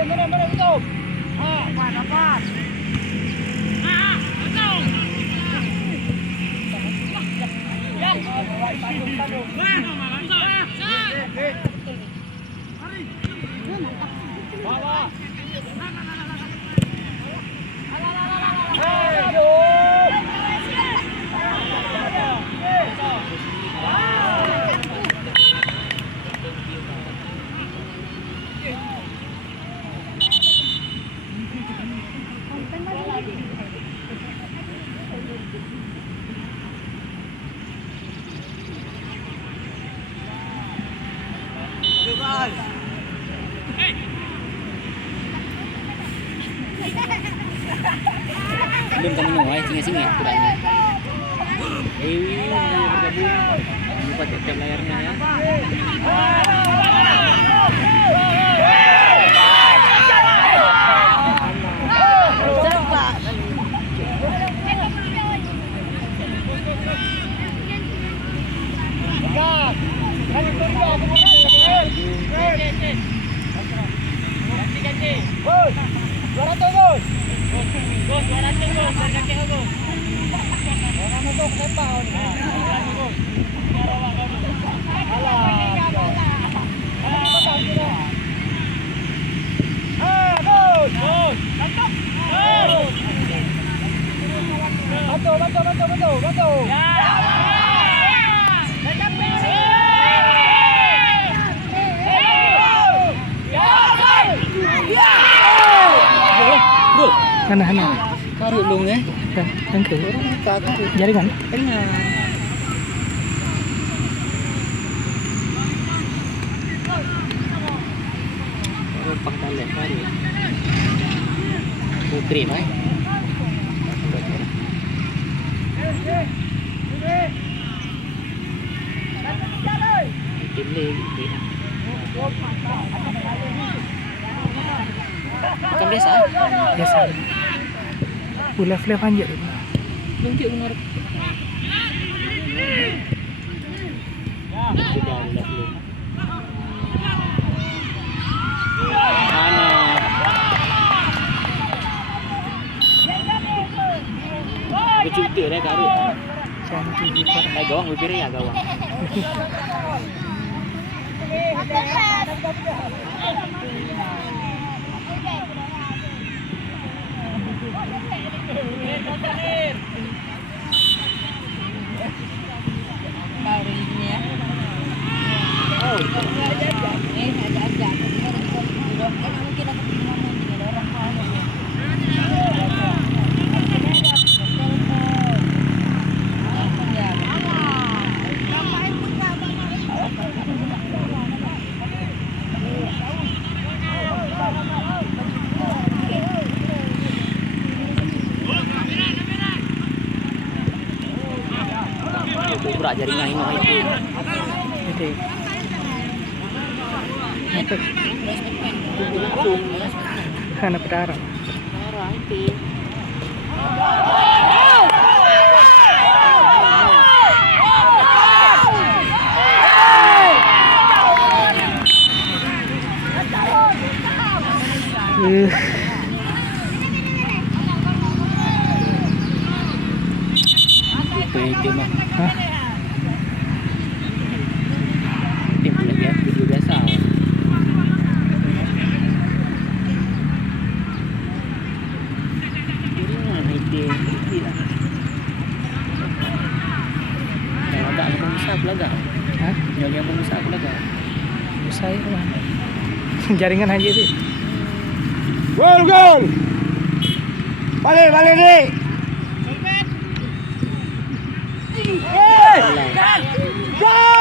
Betul. Dapat. Belum kamu nunggu singa-singa kudanya. Bergabung. Lupa cek layarnya ya. Betul. Hana. Taruh dong ya. Kan ke. Jadi kan? Tengah. Rumpang tali taruh. Putri mai. Bukan biasa. Biasa. Left aja. Nungki umur. Sudah left lu. Mana? Kecuti deh kari. Kayak gawang bibirnya ya gawang. Berat jaringan ini itu. Hana pedara. Itu mah. Tim lagi ya, video biasa. Ini mana ide? Kalau ada bisa belaga. Hah? Yang bisa belaga. Saya mah. Jaringan aja sih. Gol. Balik nih. Gol.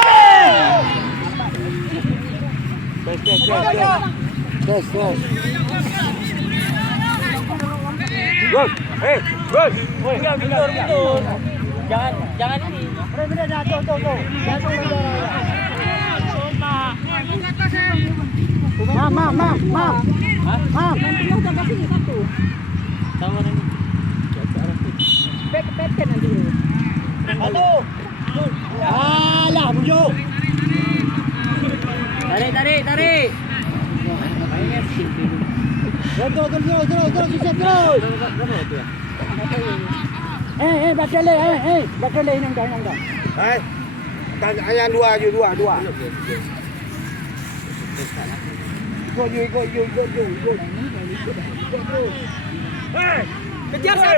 Mundur. Jangan ini. Benar tuh. Mam. Hah? Tahu ini. Pet nanti. Aduh. Alah, bujuk. Tarik. Mainnya sih. Terus. Belakang le, belakang le nang dah. Hai. Yang dua je, dua. Ikut you. Kejar saya.